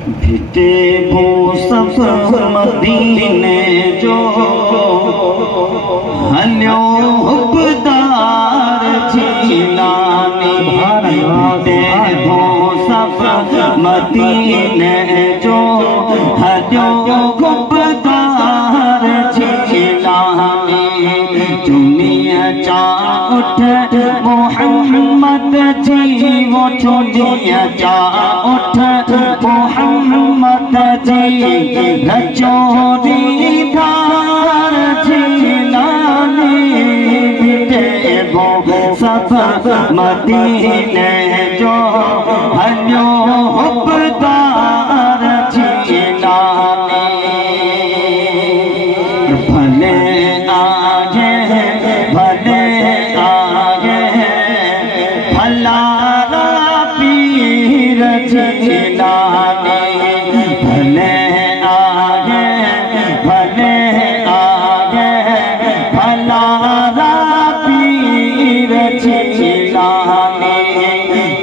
भिटे वो सब मदीने जो हल्यो हुबदार जिलानी। भिटे वो सब मदीने जो हल्यो हुबदार जिलानी। दुनिया चा उठ मोहम्मद जी वो दुनिया चा उठ मोहम्मद जी रजोरी धार जिलानी। भिटे वो सब मदीने जो हल्यो हुबदार जिलानी। भले आगे भले आगे भलारा पीर जिलानी। भले आगे भलारा पीर जिलानी।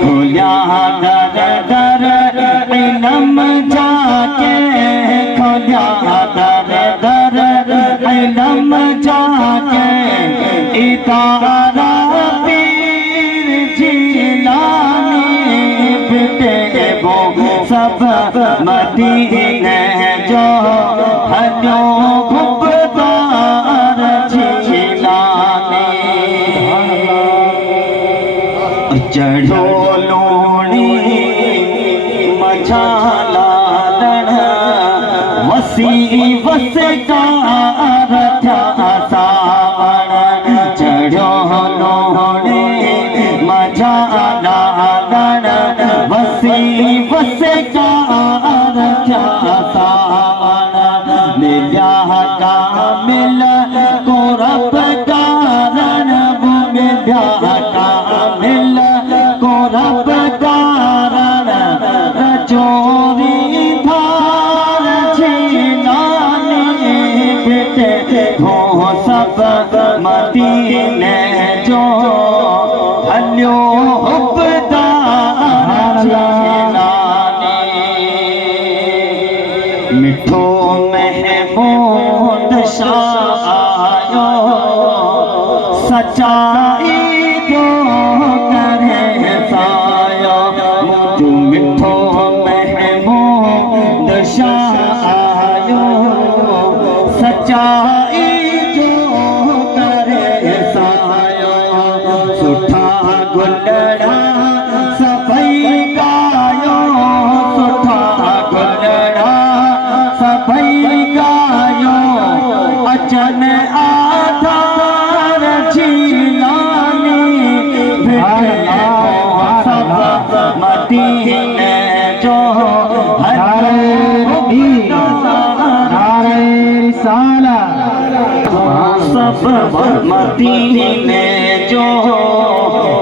खोलिया दर दर इल्म जाके, खोलिया दर दर इल्म जाके इतारा पीर जिलानी। भिटे वो सब मदीने जो हल्यो हुबदार जिलानी। चढ़ो लूणी मझाला लड़ वसी वसकार था सावण। चढ़ो लूणी मझाला लड़ वसी वसकार था सावण। मिल्या कामिल को रब कारण, वो मिल्या कामिल को रब कारण रजोरी धार जिलानी। भिटे वो सब मदीने जो हल्यो हुबदार जिलानी। मिठो महमूद शाह आयो सच्चाई जो करे सायो। जो मिठो महमूद शाह आयो सच्चाई जो करे सायो। सुठा गुलड़ा सभई गायो, सुठा गुलड़ा सभई गायो। अचन आधार जिलानी। भिटे वो सब मदीने जो हल्यो सब मदीने जो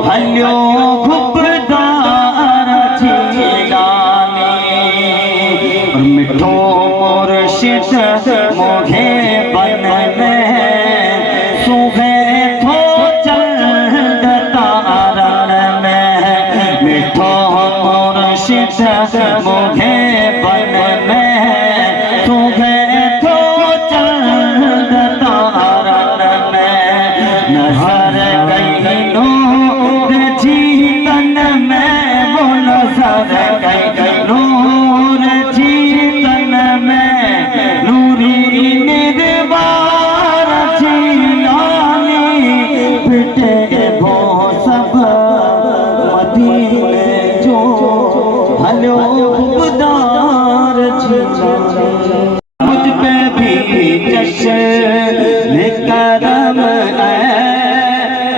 हल्यो हुबदार जिलानी। मिठो मुर्शिद मोहे बन में सुबह थो चंद तारण में। मिठो मुर्शिद मोहे बन में सुबह थो चंद तारण में। नजर गई नूर जीतन में, वो नजर गई नूर जीतन में। नूरी निर्वार जिलानी। भिटे वो सब मदीने जो हल्यो हुबदार जिलानी। मुझ पे भी जश्न करम है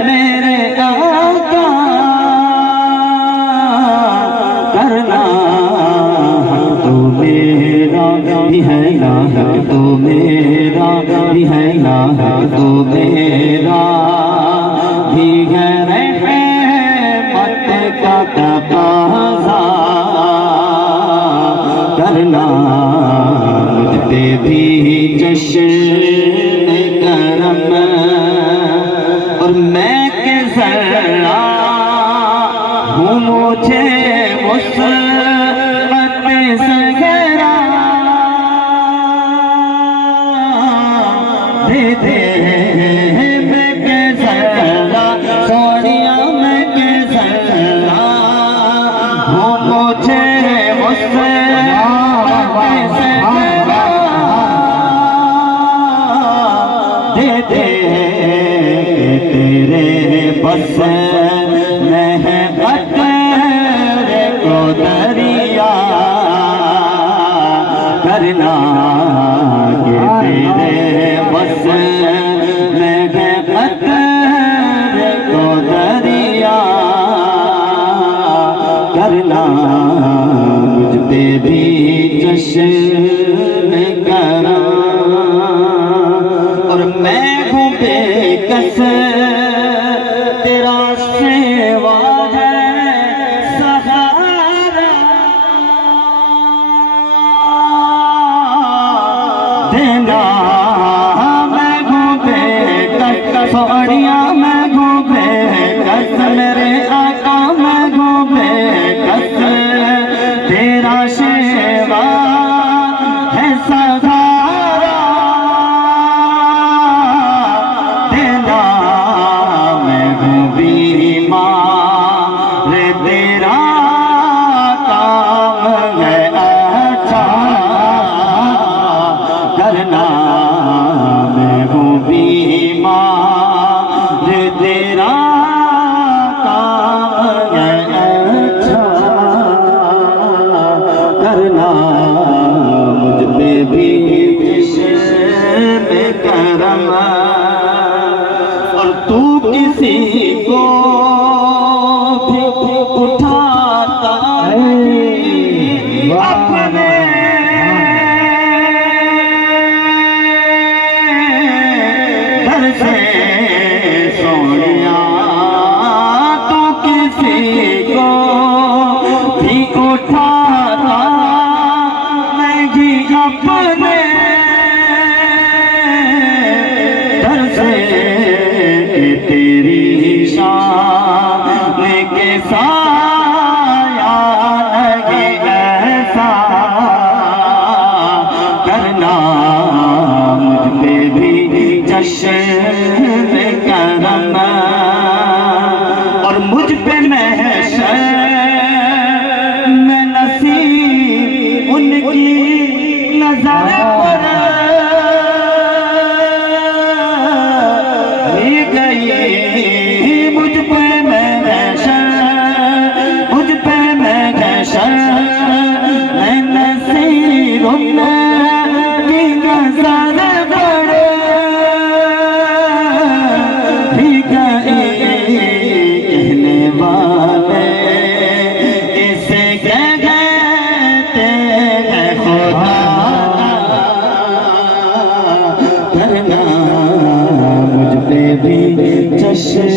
मेरे आका। करना हक तो मेरा भी है ना, हक तो मेरा भी है ना, हक तो मेरा भी है। रहमत का तकाज़ा करना। मुझ पे भी जश्न करम और मैं के जरा हूँ मुझे मुस्बत से उससे कैसे दे दे तेरे बस में है कतरे को दरिया करना के तेरे बस में है कतरे को दरिया करना मुझ पे भी जश्न करा और मैं हूँ बेकस तेरा सेवा है सहारा देना मैं हूँ बेकस सोनिया मैं हूँ बेकस मेरे आका मैं हूँ बेकस तेरा सेवा है सहारा देना मैं हूँ बीमार तेरा काम है अच्छा करना मैं हूँ बीमार तेरा काम है अच्छा करना मुझ पे भी में करम और तू किसी को भी उठाता अपने घर से सोनिया तू किसी को भी उठाता नहीं अपने घर से तेरी शान के साया लगे ऐसा करना मुझ पे भी जश्न करम और मुझ पे महशर में नसीब उनकी नजर पर गई मुझ पे महशर मुझ पे महशर मैं नसीब उनकी नजर पर कहने वाले इसे कहते हैं खुदा करना मुझ पे भी जश्न